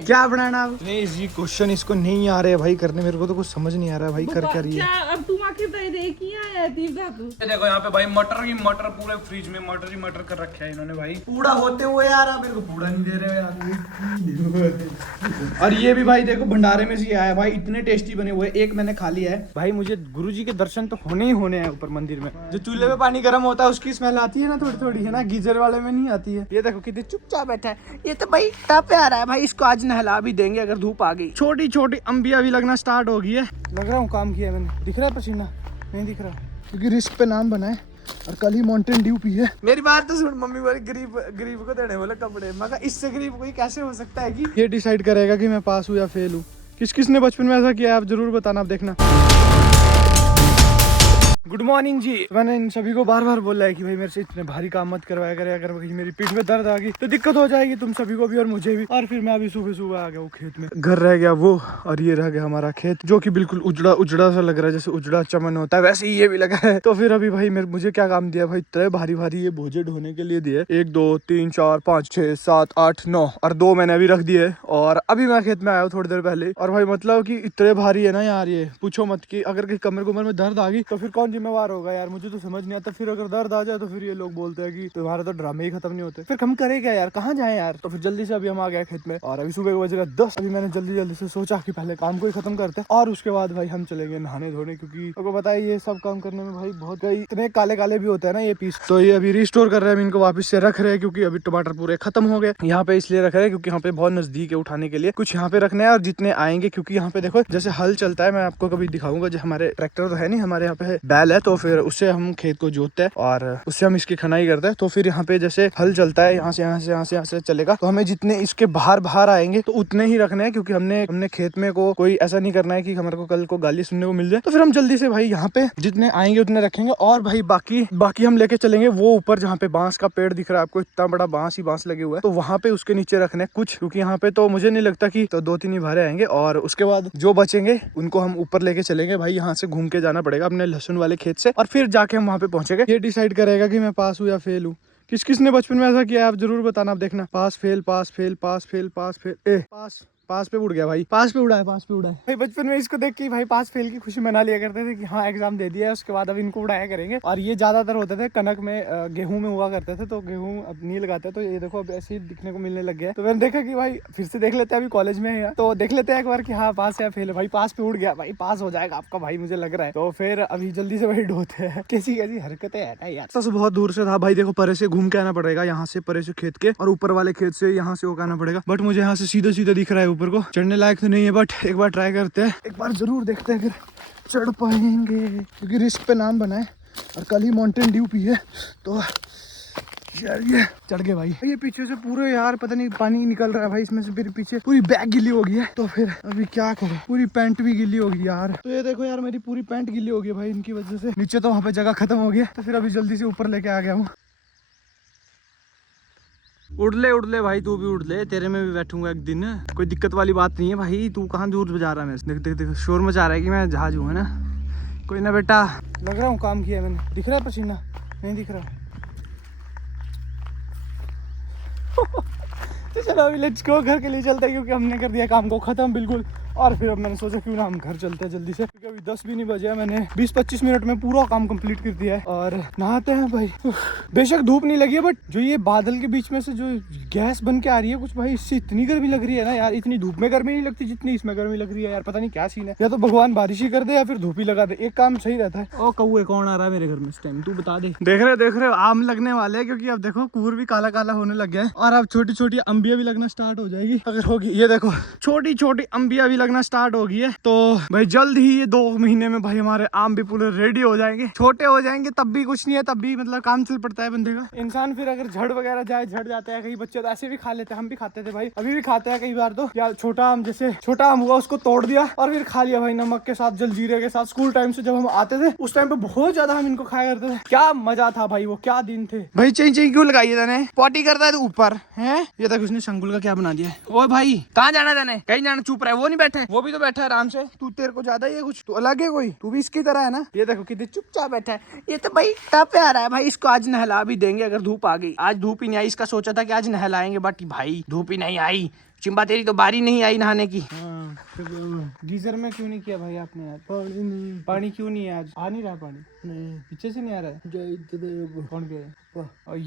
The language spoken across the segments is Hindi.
क्या बनाना अब? नहीं इजी क्वेश्चन इसको नहीं आ रहे भाई करने, मेरे को तो कुछ समझ नहीं आ रहा है भाई कर क्या रही है। अब तुम आखिर देखो यहाँ पे भाई मटर पूरे फ्रिज में मटर ही मटर कर रखे हैं इन्होंने भाई। पूड़ा होते हुए यार मेरे को पूड़ा नहीं दे रहे यार। और ये भी भाई देखो भंडारे में से आया है भाई, इतने टेस्टी बने हुए, एक मैंने खा लिया है भाई। मुझे गुरुजी के दर्शन तो होने ही होने हैं ऊपर मंदिर में। जो चूल्हे में पानी गर्म होता है उसकी स्मेल आती है ना थोड़ी थोड़ी, है ना, गीजर वाले में नहीं आती है। ये देखो कितने चुपचाप बैठा है, ये तो भाई टप पे आ रहा है भाई, इसको आज नहला भी देंगे अगर धूप आ गई। छोटी छोटी अंबिया भी लगना स्टार्ट हो गई है। लग रहा हूँ काम किया मैंने, दिख रहा है पसीना? नहीं दिख रहा क्योंकि रिस्क पे नाम बना है और कल ही माउंटेन ड्यू पी है। मेरी बात तो सुन, मम्मी बोली गरीब को देने बोले कपड़े, मगर इससे गरीब कोई कैसे हो सकता है कि ये डिसाइड करेगा कि मैं पास हूँ या फेल हूँ। किसने बचपन में ऐसा किया है आप जरूर बताना, आप देखना। गुड मॉर्निंग जी। मैंने इन सभी को बार बार बोला है कि भाई मेरे से इतने भारी काम मत करवाया करे, अगर मेरी पीठ में दर्द आ गई तो दिक्कत हो जाएगी तुम सभी को भी और मुझे भी। और फिर मैं अभी सुबह आ गया वो खेत में, घर रह गया वो और ये रह गया हमारा खेत जो कि बिल्कुल उजड़ा सा लग रहा है, जैसे उजड़ा चमन होता है वैसे ही ये भी लगा है। तो फिर अभी भाई मुझे क्या काम दिया भाई, इतने भारी भारी ये बोझे ढोने के लिए दिए, 1 2 3 4 5 6 7 8 9 और 2 मैंने अभी रख दिए। और अभी मैं खेत में आया हूँ थोड़ी देर पहले, और भाई मतलब कि इतने भारी है ना यार, ये पूछो मत कि अगर किसी कमर में दर्द आ गई तो फिर कौन जिम्मेवार होगा यार, मुझे तो समझ नहीं आता। फिर अगर दर्द आ जाए तो फिर ये लोग बोलते हैं कि तुम्हारे तो ड्रामे ही खत्म नहीं होते, फिर हम करें क्या यार, कहाँ जाए यार। तो फिर जल्दी से अभी हम आ गए खेत में और अभी सुबह बजेगा 10। अभी मैंने जल्दी से सोचा कि पहले काम को ही खत्म करते हैं और उसके बाद भाई हम चलेंगे नहाने धोने, क्योंकि आपको पता है ये सब काम करने में भाई बहुत इतने काले भी होते हैं ना ये पीस। तो ये अभी रिस्टोर कर रहे हैं, इनको वापस से रख रहे हैं क्योंकि अभी टमाटर पूरे खत्म हो गए। यहाँ पे इसलिए रख रहे हैं क्योंकि यहाँ पे बहुत नजदीक है उठाने के लिए, कुछ यहाँ पे रखना है और जितने आएंगे, क्योंकि यहाँ पे देखो जैसे हल चलता है, मैं आपको कभी दिखाऊंगा, जो हमारे ट्रैक्टर तो है नहीं, हमारे यहाँ पे बैल है, तो फिर उससे हम खेत को जोतते हैं और उससे हम इसकी खनाई करते हैं। तो फिर यहाँ पे जैसे हल चलता है, यहाँ से चलेगा, तो हमें जितने इसके बाहर आएंगे तो उतने ही रखने हैं, क्योंकि हमने खेत में को कोई ऐसा नहीं करना है कि हमारे को कल को गाली सुनने को मिल जाए। तो फिर हम जल्दी से भाई यहाँ पे जितने आएंगे उतने रखेंगे और भाई बाकी हम लेके चलेंगे वो ऊपर, जहाँ पे बांस का पेड़ दिख रहा है आपको, इतना बड़ा बांस लगे हुआ है, तो वहाँ पे उसके नीचे रखने कुछ, क्योंकि यहाँ पे तो मुझे नहीं लगता कि तो 2-3 ही भारे आएंगे और उसके बाद जो बचेंगे उनको हम ऊपर लेके चलेंगे भाई। यहाँ से घूम के जाना पड़ेगा अपने लहसुन वाले खेत से और फिर जाके हम वहाँ पे पहुंचेंगे। ये डिसाइड करेगा कि मैं पास हूँ या फेल हूँ। किसने बचपन में ऐसा किया है आप जरूर बताना, आप देखना। पास फेल पास पे उड़ गया भाई, पास पे उड़ा है भाई। बचपन में इसको देख के भाई पास फेल की खुशी मना लिया करते थे कि हाँ एग्जाम दे दिया है, उसके बाद अब इनको उड़ाया करेंगे। और ये ज्यादातर होते थे कनक में, गेहूं में हुआ करते थे, तो गेहूं अब नहीं लगाते, तो ये देखो अब ऐसे ही दिखने को मिलने लग गया। तो मैंने देखा कि भाई फिर से देख लेते हैं, अभी कॉलेज में है तो देख लेते हैं एक बार कि हाँ पास या फेल है। भाई पास पे उड़ गया भाई, पास हो जाएगा आपका भाई, मुझे लग रहा है। तो फिर अभी जल्दी से भाई ढोते हैं। कैसी हरकतें है ना यार। सबसे बहुत दूर से था भाई, देखो परे से घूम के आना पड़ेगा, यहाँ से परे से खेत के और ऊपर वाले खेत से यहाँ से होकर आना पड़ेगा। बट मुझे यहाँ से सीधा दिख रहा है, ऊपर को चढ़ने लायक तो नहीं है, बट एक बार ट्राई करते हैं, एक बार जरूर देखते हैं अगर चढ़ पाएंगे, क्योंकि रिस्क पे नाम बना है और कल ही माउंटेन ड्यू पी है। तो ये चढ़ गए भाई। ये पीछे से पूरे यार पता नहीं पानी निकल रहा है भाई इसमें से, फिर पीछे पूरी बैग गिली हो गई है। तो फिर अभी क्या करें, पूरी पैंट भी गिली होगी यार। तो ये देखो यार मेरी पूरी पैंट गिली हो गई भाई इनकी वजह से। नीचे तो वहाँ पे जगह खत्म हो गया, तो फिर अभी जल्दी से ऊपर लेके आ गया हूँ। उड़ ले भाई, तू भी उड़ ले, तेरे में भी बैठूंगा एक दिन, कोई दिक्कत वाली बात नहीं है भाई। तू कहाँ दूर जा रहा है? मैं देख शोर मचा रहा है कि मैं जहाज हूँ, है ना। कोई ना बेटा, लग रहा हूँ काम किया मैंने, दिख रहा है पसीना? नहीं दिख रहा। तो चलो अभी लेट्स गो, घर के लिए चलते हैं क्योंकि हमने कर दिया काम को खत्म बिल्कुल। और फिर अब मैंने सोचा क्यों ना हम घर चलते हैं जल्दी से, क्योंकि अभी 10 भी नहीं बजे, मैंने 20-25 मिनट में पूरा काम कंप्लीट कर दिया है और नहाते हैं भाई। बेशक धूप नहीं लगी है, बट जो ये बादल के बीच में से जो गैस बन के आ रही है कुछ भाई, इससे इतनी गर्मी लग रही है ना यार। इतनी धूप में गर्मी नहीं लगती जितनी इसमें गर्मी लग रही है यार, पता नहीं क्या सीन है। या तो भगवान बारिश ही कर दे या फिर धूप ही लगा दे, एक काम सही रहता है। ओ कौए कौन आ रहा है मेरे घर में इस टाइम, तू बता दे। देख रहे हो आम लगने वाले हैं, क्योंकि अब देखो कूर भी काला होने लग गया है और अब छोटी छोटी अंबियां भी लगना स्टार्ट हो जाएगी अगर होगी। ये देखो छोटी छोटी अंबियां भी लगना स्टार्ट हो गई है। तो भाई जल्द ही ये 2 महीने में भाई हमारे आम भी पूरे रेडी हो जाएंगे, छोटे हो जाएंगे, तब भी कुछ नहीं है, तब भी मतलब काम चल पड़ता है बंदे का। इंसान फिर अगर झड़ वगैरह जाए झड़ जाता है, कई बच्चे तो ऐसे भी खा लेते हैं, हम भी खाते थे भाई, अभी भी खाते हैं कई बार। तो या छोटा आम, जैसे छोटा आम हुआ उसको तोड़ दिया और फिर खा लिया भाई नमक के साथ, जलजीरे के साथ। स्कूल टाइम से जब हम आते थे उस टाइम पे बहुत ज्यादा हम इनको खाया करते थे, क्या मजा था भाई, वो क्या दिन थे भाई। चेंज क्यों लगाई है, पॉटी करता है ऊपर है। ये तक उसने शंकुल का क्या बना दिया है। ओ भाई कहाँ जाना है, कहीं जाना, चुप रहा है, वो नहीं बैठा बैठे हैं, वो भी तो बैठा है आराम से। तू तेरे को ज्यादा ही है कुछ, तू अलग है कोई, तू भी इसकी तरह है ना। ये देखो कितने चुपचाप बैठा है। ये तो भाई इतना प्यारा है भाई, इसको आज नहला भी देंगे अगर धूप आ गई। आज धूप ही नहीं आई, इसका सोचा था कि आज नहलाएंगे बट भाई धूप ही नहीं आई। चिंबा तेरी तो बारी नहीं आई नहाने की। गीजर में क्यों नहीं किया भाई आपने आज? पानी क्यों नहीं है आज? आ नहीं रहा पानी? नहीं, पीछे से नहीं आ रहा है। कौन गया?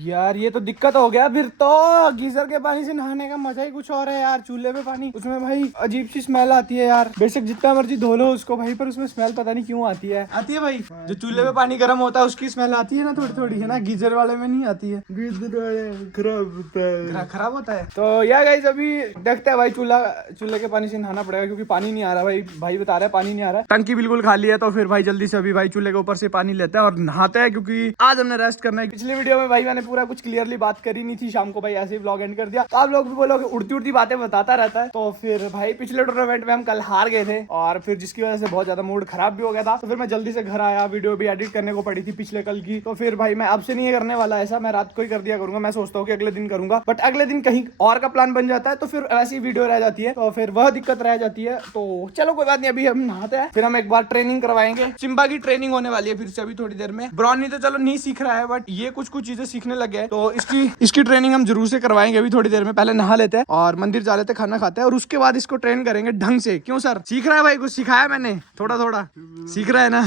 यार ये तो दिक्कत हो गया फिर तो। गीजर के पानी से नहाने का मजा ही कुछ और है यार। चूल्हे पे पानी, उसमें भाई अजीब सी स्मेल आती है यार। बेशक जितना मर्जी धो लो उसको भाई, पर उसमें स्मेल पता नहीं क्यों आती है भाई। जो चूल्हे पे पानी गर्म होता है उसकी स्मेल आती है ना थोड़ी थोड़ी, है ना। गीजर वाले में नहीं आती है। गीजर वाले खराब होता है। तो यार गाइस अभी देखते हैं भाई, चूल्हे के पानी से नहाना पड़ेगा क्योंकि पानी नहीं आ रहा भाई बता रहा है पानी नहीं आ रहा। टंकी बिल्कुल खाली है, तो फिर भाई जल्दी से अभी भाई चूल्हे के ऊपर से पानी लेते हैं और नहाते हैं क्योंकि आज हमने रेस्ट करना है। पिछली वीडियो में भाई मैंने पूरा कुछ क्लियरली बात करी नहीं थी, शाम को भाई ऐसे ही व्लॉग एंड कर दिया। तो आप लोग भी बोलोगे उड़ती उड़ती बातें बताता रहता है। तो फिर भाई पिछले टूर्नामेंट में हम कल हार गए थे और फिर जिसकी वजह से बहुत ज्यादा मूड खराब भी हो गया था। तो फिर मैं जल्दी से घर आया, वीडियो भी एडिट करने को पड़ी थी पिछले कल की। तो फिर भाई मैं अब से नहीं करने वाला ऐसा, मैं रात को ही कर दिया करूंगा। मैं सोचता हूँ कि अगले दिन करूंगा, बट अगले दिन कहीं और का प्लान बन जाता है तो फिर ऐसी वीडियो रह जाती है, तो फिर वह दिक्कत रह जाती है। तो चलो कोई बात नहीं, अभी हम नहाते हैं, फिर हम एक बार ट्रेनिंग करवाएंगे। चिंबा की ट्रेनिंग होने वाली है फिर से अभी थोड़ी देर में। ब्रॉनी तो चलो नहीं सीख रहा है, बट ये कुछ चीजें सीखने लग गया है, तो इसकी ट्रेनिंग हम जरूर से करवाएंगे अभी थोड़ी देर में। पहले नहा लेते हैं और मंदिर जा लेते हैं, खाना खाते हैं और उसके बाद इसको ट्रेन करेंगे ढंग से। क्यों सर? सीख रहा है भाई, कुछ सिखाया मैंने, थोड़ा थोड़ा सीख रहा है ना।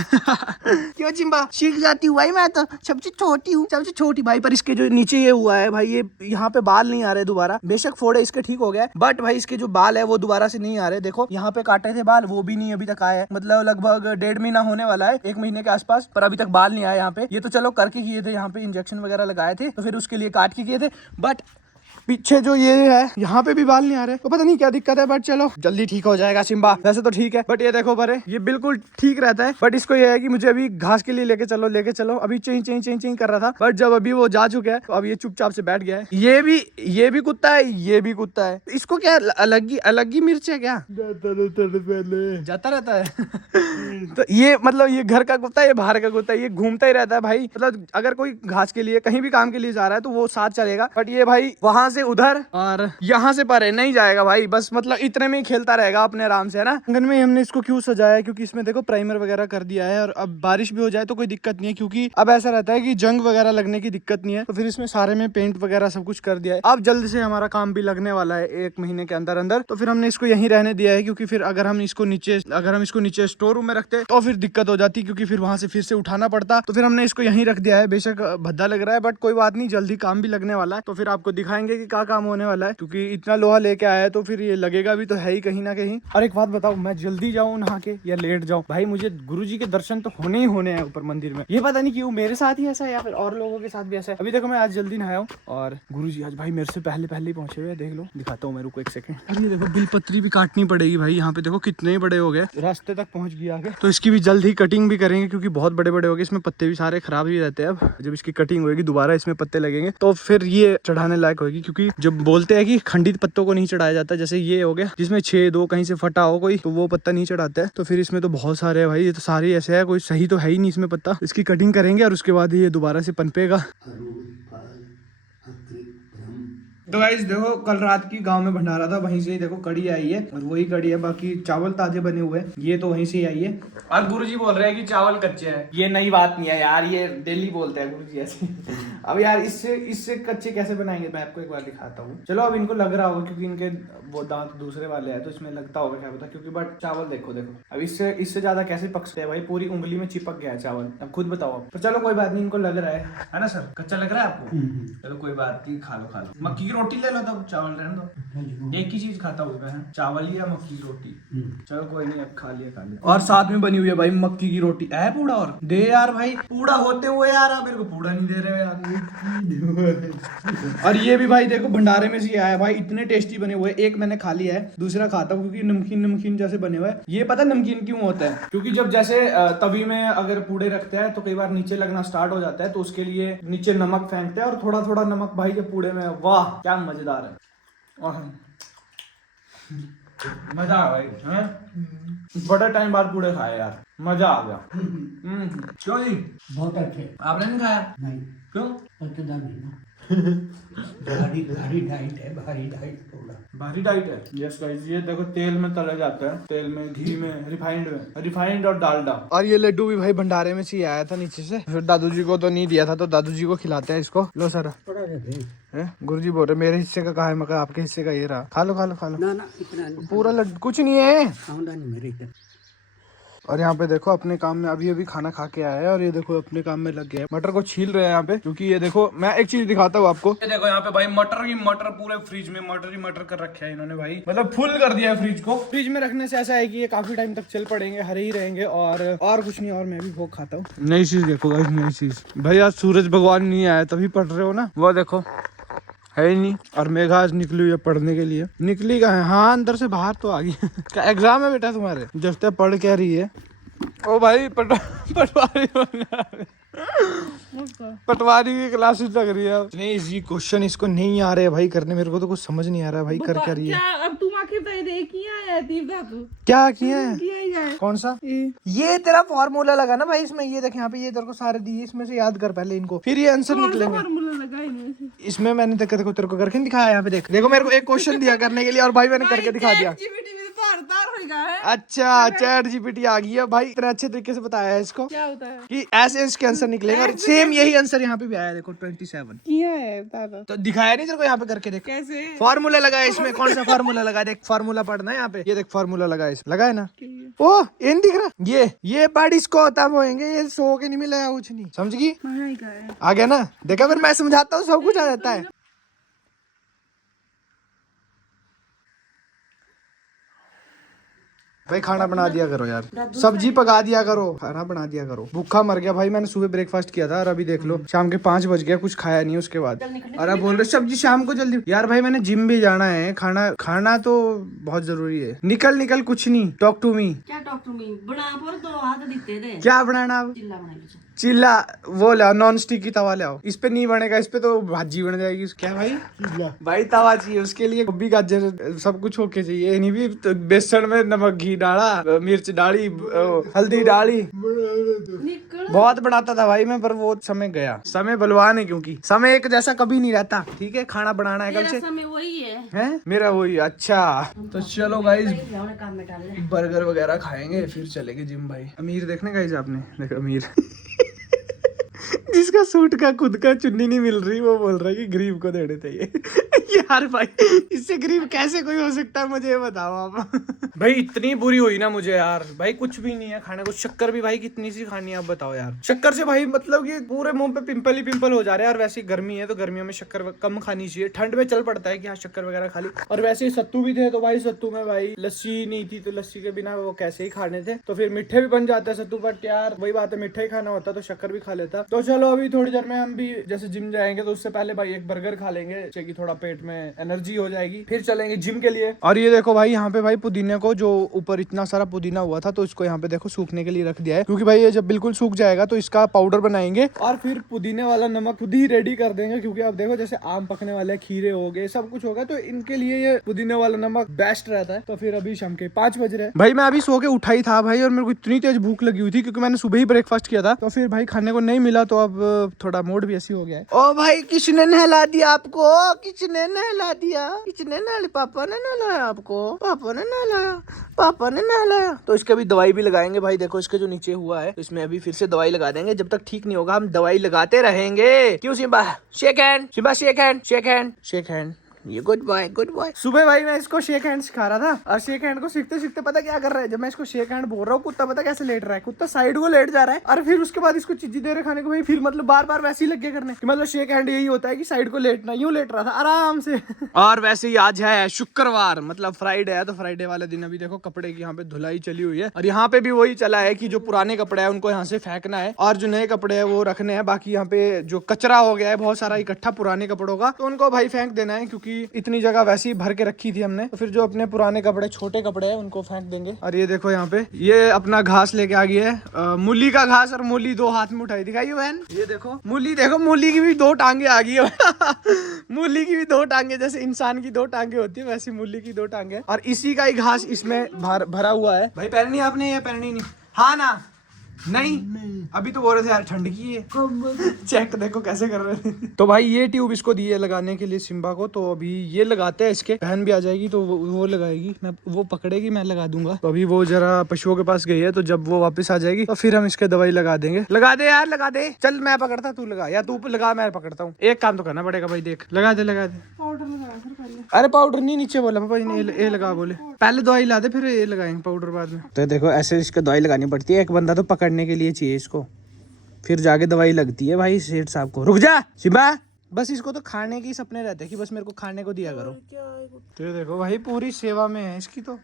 क्यों चिंबा? सीख जाती हूँ भाई, मैं तो सबसे छोटी हूँ, सबसे छोटी भाई। पर इसके जो नीचे ये हुआ है भाई, ये यहाँ पे बाल नहीं आ रहे दोबारा। बेशक फोड़े इसके ठीक हो गया, बट भाई इसके जो बाल है वो दोबारा से नहीं आ रहे। देखो यहाँ पे काटे थे बाल, वो भी नहीं अभी तक आए। मतलब लगभग 1.5 महीना होने वाला है, 1 महीने के आसपास, पर अभी तक बाल नहीं आए यहाँ पे। ये तो चलो करके किए थे, यहाँ पे इंजेक्शन वगैरह लगाए थे, तो फिर उसके लिए काट के किए थे। बट पीछे जो ये है यहाँ पे भी बाल नहीं आ रहे, तो पता नहीं क्या दिक्कत है, बट चलो जल्दी ठीक हो जाएगा सिम्बा। वैसे तो ठीक है, बट ये देखो बरे, ये बिल्कुल ठीक रहता है। बट इसको ये है कि मुझे अभी घास के लिए लेके चलो। अभी चें कर रहा था, बट जब अभी वो जा चुका है तो अब ये चुपचाप से बैठ गया है। ये भी कुत्ता है, ये भी कुत्ता है। इसको क्या अलग ही मिर्च है क्या? जाता रहता है। तो ये मतलब ये घर का कुत्ता है, ये बाहर का कुत्ता है, ये घूमता ही रहता है भाई। मतलब अगर कोई घास के लिए कहीं भी काम के लिए जा रहा है तो वो साथ चलेगा, बट ये भाई वहां से उधर और यहाँ से परे नहीं जाएगा भाई। बस मतलब इतने में ही खेलता रहेगा अपने आराम से, है ना। आंगन में हमने इसको क्यों सजाया है, क्योंकि इसमें देखो प्राइमर वगैरह कर दिया है और अब बारिश भी हो जाए तो कोई दिक्कत नहीं है, क्योंकि अब ऐसा रहता है कि जंग वगैरह लगने की दिक्कत नहीं है। तो फिर इसमें सारे में पेंट वगैरह सब कुछ कर दिया है। अब जल्द से हमारा काम भी लगने वाला है 1 महीने के अंदर अंदर। तो फिर हमने इसको यहीं रहने दिया है, क्योंकि फिर अगर हम इसको नीचे स्टोर रूम में रखते तो फिर दिक्कत हो जाती, क्योंकि फिर वहां से फिर से उठाना पड़ता। तो फिर हमने इसको यहीं रख दिया है। बेशक भद्दा लग रहा है, बट कोई बात नहीं, जल्दी काम भी लगने वाला है। तो फिर आपको दिखाएंगे कि क्या काम होने वाला है, क्योंकि इतना लोहा लेके आया है तो फिर ये लगेगा भी तो है ही कहीं ना कहीं। और एक बात बताओ, मैं जल्दी जाऊं नहा के या लेट जाऊं? भाई मुझे गुरुजी के दर्शन तो होने ही होने हैं ऊपर मंदिर में। ये पता नहीं क्यों मेरे साथ ही ऐसा है या फिर और लोगों के साथ भी ऐसा है। अभी देखो मैं आज जल्दी नहाया हूं और गुरुजी आज भाई मेरे से पहले ही पहुंचे हुए, देख लो, दिखाता हूँ मेरे को 1 सेकंड। और ये देखो बिलपत्री भी काटनी पड़ेगी भाई, यहाँ पे देखो कितने बड़े हो गए, रास्ते तक पहुंच गया आगे। तो इसकी भी जल्द ही कटिंग भी करेंगे, क्योंकि बहुत बड़े बड़े हो गए। इसमें पत्ते भी सारे खराब ही रहते हैं। अब जब इसकी कटिंग होगी दोबारा इसमें पत्ते लगेंगे तो फिर ये चढ़ाने लायक होगी, क्योंकि जब बोलते हैं कि खंडित पत्तों को नहीं चढ़ाया जाता, जैसे ये हो गया जिसमें 6-2 कहीं से फटा हो कोई, तो वो पत्ता नहीं चढ़ाता है। तो फिर इसमें तो बहुत सारे है भाई, ये तो सारे ऐसे है, कोई सही तो है ही नहीं इसमें पत्ता। इसकी कटिंग करेंगे और उसके बाद ये दोबारा से पनपेगा। तो गाइस देखो कल रात की गांव में भंडारा था, वहीं से ही देखो कड़ी आई है और वही कड़ी है। बाकी चावल ताजे बने हुए हैं, ये तो वहीं से ही आई है। और गुरुजी बोल रहे हैं कि चावल कच्चे हैं। ये नई बात नहीं है यार, ये डेली बोलते हैं गुरुजी ऐसे। अब यार इससे कच्चे कैसे बनाएंगे, मैं आपको एक बार दिखाता हूँ। चलो अब इनको लग रहा होगा क्योंकि इनके वो दांत दूसरे वाले हैं, तो इसमें लगता होगा क्या पता, क्योंकि बट चावल देखो अब इससे ज्यादा कैसे पक सकते हैं भाई, पूरी उंगली में चिपक गया है चावल। अब खुद बताओ आप। पर चलो कोई बात नहीं, इनको लग रहा है ना सर, कच्चा लग रहा है आपको? चलो कोई बात नहीं, खा लो। मक्की की रोटी ले लो, तब चावल रहने दो। एक ही चीज खाता हूँ मैं, चावल या मक्की की रोटी। चलो कोई नहीं, अब खा लिया। और साथ में बनी हुई है भाई मक्की की रोटी। है पूड़ा और दे यार भाई, पूड़ा होते हुए यार आप मेरे को पूड़ा नहीं दे रहे यार। और ये भी भाई देखो भंडारे में से आया भाई, इतने टेस्टी बने हुए। एक मैंने खा लिया है, दूसरा खाता हूँ, क्योंकि नमकीन जैसे बने हुए। ये पता नमकीन क्यों होता है? क्योंकि जब जैसे तवी में अगर पूड़े रखते हैं तो कई बार नीचे लगना स्टार्ट हो जाता है, तो उसके लिए नीचे नमक फेंकते हैं और थोड़ा थोड़ा नमक भाई जब पूड़े में, वाह क्या मजेदार है। मजा आ भाई, बड़ा टाइम बाद पूड़े खाए यार, मजा आ गया। क्यों जी? बहुत अच्छे। आपने नहीं खाया? नहीं। क्यों? पत्तेदार नहीं ना। भारी भारी डाइट है, भारी डाइट थोड़ा भारी डाइट है। यस गाइस, ये देखो तेल में तला जाता है, तेल में, घी में, रिफाइंड और डालडा। और ये लड्डू भी भाई भंडारे में से आया था नीचे से, फिर दादू जी को तो नहीं दिया था, तो दादू जी को खिलाते हैं इसको। लो सर, गुरुजी बोल रहे मेरे हिस्से का कहा है, मगर आपके हिस्से का ये रहा, खा लो खा लो खा लो। ना ना इतना नहीं, पूरा लड्डू कुछ नहीं है। खानदानी मेरे इधर। और यहाँ पे देखो अपने काम में अभी अभी खाना खा के आया है, और ये देखो अपने काम में लग गया है। मटर को छील रहे हैं यहाँ पे, क्योंकि ये देखो मैं एक चीज दिखाता हूँ आपको। ये देखो यहाँ पे भाई मटर ही मटर, पूरे फ्रिज में मटर ही मटर कर रखे है इन्होंने भाई, मतलब फुल कर दिया है फ्रिज को। फ्रिज में रखने से ऐसा है कि ये काफी टाइम तक चल पड़ेंगे, हरे ही रहेंगे, और कुछ नहीं। और मैं भी भोग खाता हूँ। नई चीज देखो गाइस, नई चीज भाई, आज सूरज भगवान नहीं आया तभी पढ़ रहे हो ना, वो देखो है ही नहीं। और मेघा आज निकली हुई है पढ़ने के लिए। निकली कहाँ है? हाँ अंदर से बाहर तो आ गई। क्या एग्जाम है बेटा तुम्हारे? जब तक पढ़ क्या रही है? ओ भाई पटवारी पटवारी की क्लासेस लग रही है। नहीं इजी क्वेश्चन इसको नहीं आ रहे भाई करने, मेरे को तो कुछ समझ नहीं आ रहा है भाई, कर क्या रही है? अब तुम आखिर क्या किया है? कौन सा? ये तेरा फॉर्मूला लगा ना भाई इसमें, ये देख यहाँ पे, ये तेरे को सारे दिए, इसमें से याद कर पहले इनको, फिर ये आंसर निकलेंगे। इसमें मैंने तेरे को करके दिखाया, यहाँ पे देख, देखो मेरे को एक क्वेश्चन दिया करने के लिए, और भाई मैंने करके दिखा दिया। अच्छा चैट जीपीटी आ गई है भाई, इतने अच्छे तरीके से बताया है इसको क्या होता है कि ऐसे इसके आंसर निकलेंगे, और सेम यही आंसर यहाँ पे भी आया, देखो 27 किया है। तो दिखाया नहीं तेरे को, यहाँ पे करके देख, कैसे फार्मूला लगा है इसमें। कौन सा फार्मूला लगा? देख फार्मूला पढ़ना है यहाँ पे, ये देख फार्मूला लगा है इसमें, लगा है ना? ओ इन दिख रहा, ये पढ़ इसको तब होएंगे, ये सो के नहीं मिलेगा कुछ नहीं, समझ गई? आ गया ना? देखा फिर मैं समझाता हूँ सब कुछ आ जाता है। भाई खाना बना दिया करो यार, सब्जी पका दिया करो, खाना बना दिया करो। भूखा मर गया भाई, मैंने सुबह ब्रेकफास्ट किया था, और अभी देख लो शाम के 5 बज गया, कुछ खाया नहीं उसके बाद। और अब बोल रहे सब्जी शाम को जल्दी। यार भाई मैंने जिम भी जाना है, खाना तो बहुत जरूरी है। निकल कुछ नहीं, टॉक टू मी। क्या टॉक टू मी? बना पर दो हाथ दिते थे। क्या बनाना? चिल्ला वो लाओ, नॉन स्टिक की तवा लाओ। इस पे नहीं बनेगा, इस पे तो भाजी बन जाएगी। क्या भाई? भाई तवा चाहिए उसके लिए, गोभी गाजर सब कुछ होके चाहिए। ये नहीं भी तो बेसन में नमक घी डाला, मिर्च डाली, हल्दी डाली, बहुत बनाता था भाई मैं, पर वो समय गया। समय बलवान है, क्योंकि समय एक जैसा कभी नहीं रहता। ठीक है खाना बनाना है कल से, समय वही है मेरा वही। अच्छा तो चलो गाइस बर्गर वगैरह खाएंगे, फिर चलेंगे जिम। भाई अमीर देखने गाइस, आपने देखा अमीर जिसका सूट का खुद का चुन्नी नहीं मिल रही, वो बोल रहा है कि गरीब को देने चाहिए। यार भाई इससे गरीब कैसे कोई हो सकता है, मुझे ये बताओ आप। भाई इतनी बुरी हुई ना मुझे यार, भाई कुछ भी नहीं है खाने को। शक्कर भी भाई कितनी सी खानी है आप बताओ यार। शक्कर से भाई मतलब कि पूरे मुंह पे पिंपल ही पिंपल हो जा रहे हैं। और वैसे गर्मी है तो गर्मियों में शक्कर कम खानी चाहिए, ठंड में चल पड़ता है कि हाँ शक्कर वगैरह खा ली। और वैसे ही सत्तू भी थे, तो भाई सत्तू में भाई लस्सी नहीं थी, तो लस्सी के बिना वो कैसे ही खाने थे, तो फिर मीठे भी बन जाते हैं सत्तू। बट यार वही बात है, मीठा ही खाना होता तो शक्कर भी खा लेता। तो चलो अभी थोड़ी देर में हम भी जैसे जिम जाएंगे, तो उससे पहले भाई एक बर्गर खा लेंगे, जिससे कि थोड़ा पेट में एनर्जी हो जाएगी, फिर चलेंगे जिम के लिए। और ये देखो भाई यहाँ पे भाई पुदीने को, जो ऊपर इतना सारा पुदीना हुआ था, तो इसको यहाँ पे देखो सूखने के लिए रख दिया है, क्योंकि भाई ये जब बिल्कुल सूख जाएगा तो इसका पाउडर बनाएंगे, और फिर पुदीने वाला नमक खुद ही रेडी कर देंगे। क्योंकि आप देखो जैसे आम पकने वाले, खीरे हो गए, सब कुछ होगा, तो इनके लिए ये पुदीने वाला नमक बेस्ट रहता है। तो फिर अभी शाम के 5 बज रहे हैं भाई, मैं अभी सो के उठा ही था भाई, और मेरे को इतनी तेज भूख लगी हुई थी, क्योंकि मैंने सुबह ही ब्रेकफास्ट किया था। तो फिर भाई खाने को नहीं मिला, तो अब थोड़ा मूड भी ऐसी हो गया है। ओ भाई किसने नहला दिया आपको? किसने नहला दिया? किसने नहला? पापा ने नहलाया आपको? पापा ने नहलाया? पापा ने नहलाया? तो इसके भी दवाई भी लगाएंगे भाई, देखो इसके जो नीचे हुआ है, तो इसमें अभी फिर से दवाई लगा देंगे। जब तक ठीक नहीं होगा हम दवाई लगाते रहेंगे। क्यों Simba? Shake hand Simba, shake hand, shake hand, shake hand. ये गुड बॉय, गुड बॉय। सुबह भाई मैं इसको शेक हैंड सिखा रहा था, और शेक हैंड को सीखते सीखते पता क्या कर रहा है, जब मैं इसको शेक हैंड बोल रहा हूँ, कुत्ता पता कैसे लेट रहा है, कुत्ता साइड को लेट जा रहा है। और फिर उसके बाद इसको चीजी दे रहे खाने को भाई, फिर मतलब बार बार वैसे ही लग गया करने कि मतलब शेक हैंड यही होता है कि साइड को लेटना, यूं लेट रहा था आराम से। और वैसे ही आज है शुक्रवार, मतलब फ्राइडे है, तो फ्राइडे वाले दिन अभी देखो कपड़े की यहाँ पे धुलाई चली हुई है, और यहाँ पे भी वही चला है कि जो पुराने कपड़े हैं उनको यहाँ से फेंकना है, और जो नए कपड़े हैं वो रखने हैं। बाकी यहाँ पे जो कचरा हो गया है बहुत सारा इकट्ठा पुराने कपड़ों का, तो उनको भाई फेंक देना है, क्योंकि इतनी जगह वैसे ही भर के रखी थी हमने। तो फिर जो अपने पुराने कपड़े, छोटे कपड़े हैं, उनको फेंक देंगे। और ये देखो यहाँ पे ये अपना घास लेके आ गई है, मूली का घास, और मूली 2 हाथ में उठाई दिखाई बहन। ये देखो मूली, देखो मूली की भी 2 टांगे आ गई है। मूली की भी 2 टांगे, जैसे इंसान की 2 टांगे होती है, वैसी मूली की 2 टांगे, और इसी का ही घास इसमें भरा हुआ है। भाई पहननी आपने या पहननी नहीं? हाँ ना नहीं अभी तो बोल रहे थे यार ठंड की है। चेक देखो कैसे कर रहे थे। तो भाई ये ट्यूब इसको दी है लगाने के लिए सिम्बा को, तो अभी ये लगाते हैं। इसके बहन भी आ जाएगी तो वो लगाएगी, मैं वो पकड़ेगी मैं लगा दूंगा। तो अभी वो जरा पशुओं के पास गई है, तो जब वो वापस आ जाएगी तो फिर हम इसके दवाई लगा देंगे। लगा दे यार लगा दे, चल मैं पकड़ता तू लगा, या तू लगा मैं पकड़ता हूँ। एक काम तो करना पड़ेगा भाई, देख लगा दे लगा दे। पाउडर लगाया फिर पहले। अरे पाउडर नहीं, नीचे बोला पापा ने ये लगा बोले, पहले दवाई ला दे फिर ये लगाएंगे पाउडर बाद में। तो देखो ऐसे इसको दवाई लगानी पड़ती है, एक बंदा तो पकड़ने के लिए चाहिए इसको, फिर जाके दवाई लगती है भाई सेठ साहब को। रुक जा शिबा, बस इसको तो खाने के ही सपने रहते हैं कि बस मेरे को खाने को दिया करो। तो देखो भाई पूरी सेवा में है इसकी, तो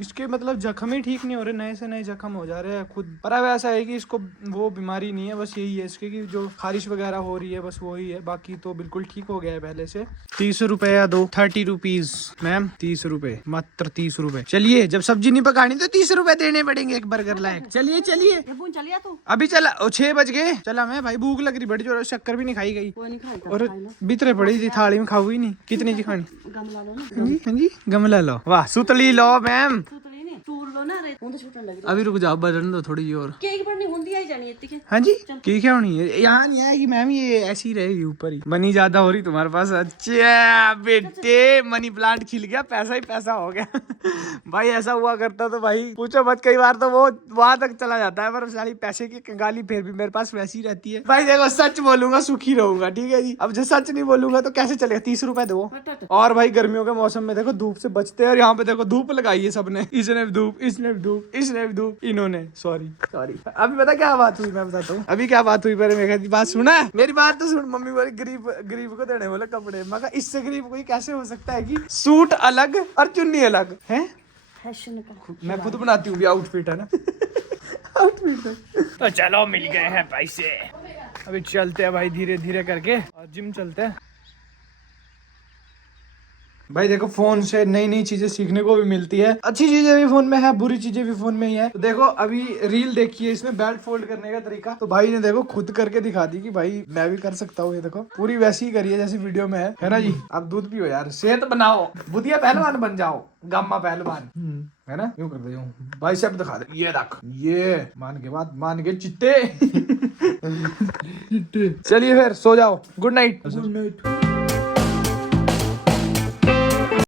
इसके मतलब जख्म ही ठीक नहीं हो रहे, नए से नए जख्म हो जा रहे हैं खुद। पर अब ऐसा है कि इसको वो बीमारी नहीं है, बस यही है इसके कि जो खारिश वगैरह हो रही है बस वही है, बाकी तो बिल्कुल ठीक हो गया है पहले से। 30 रुपया दो, 30 रुपीज मैम, 30 रुपए मात्र 30 रुपए। चलिए जब सब्जी नहीं पकानी तो 30 रुपए देने पड़ेंगे एक बर्गर लायक। चलिए चलिए चलिए तू अभी चला, 6 बज गए। चला मैं भाई, भूख लग रही बड़ी जोर, शक्कर भी नहीं खाई गई कोई नहीं खाएगा। और भीतरे पड़ी थी थाली में, खाऊ ही नहीं। कितनी जी खानी? गमला लो ना। हाँ जी हाँ जी गमला लो। वाह सुतली लो मैम। सुतली नहीं टूर लो ना रे, हुन तो छूटने लगी। अभी रुक जाओ, बजन दो थोड़ी और। केक बढ़नी हुंदी आई जानी इतनी के। हाँ जी की क्या होनी है, यहाँ नहीं आएगी मैम, ये ऐसी रहेगी ऊपर ही। मनी ज्यादा हो रही तुम्हारे पास। अच्छा बेटे मनी प्लांट खिल गया, पैसा ही पैसा हो गया। भाई ऐसा हुआ करता तो भाई पूछो मत, कई बार तो वो वहां तक चला जाता है, पर सारी पैसे की कंगाली फिर भी मेरे पास वैसी रहती है। भाई देखो सच बोलूंगा सुखी रहूंगा, ठीक है जी। अब जो सच नहीं बोलूंगा तो कैसे चलेगा। 30 रुपए दो। और भाई गर्मियों के मौसम में देखो धूप से बचते हैं, और यहाँ पे देखो धूप लगाई है सबने, इसने भी धूप, इसने भी धूप, इसने भी धूप, इन्होंने सॉरी। अभी पता क्या बात हुई, मैं बताता हूँ अभी क्या बात हुई। पहले मेरी बात सुना, मेरी बात तो सुन। मम्मी बोली गरीब को देने बोले कपड़े, मगर इससे गरीब कोई कैसे हो सकता है कि सूट अलग और चुन्नी अलग है। फैशन का मैं खुद बनाती हूँ भी, आउटफिट है ना। आउटफिट है। तो चलो मिल गए हैं पैसे, अभी चलते हैं भाई धीरे धीरे करके, और जिम चलते हैं। भाई देखो फोन से नई नई चीजें सीखने को भी मिलती है, अच्छी चीजें भी फोन में है, बुरी चीजें भी फोन में ही है। तो देखो अभी रील देखिए इसमें बेल्ट फोल्ड करने का तरीका, तो भाई ने देखो खुद करके दिखा दी कि भाई मैं भी कर सकता हूँ। ये देखो पूरी वैसी ही करी है जैसी वीडियो में है ना जी। आप दूध पियो यार, सेहत बनाओ, बुधिया पहलवान बन जाओ, गामा पहलवान है ना। यूं कर दे, भाई सब दिखा दे, ये रख, ये मान के बात मान के चिट्टे। चलिए फिर सो जाओ, गुड नाइट।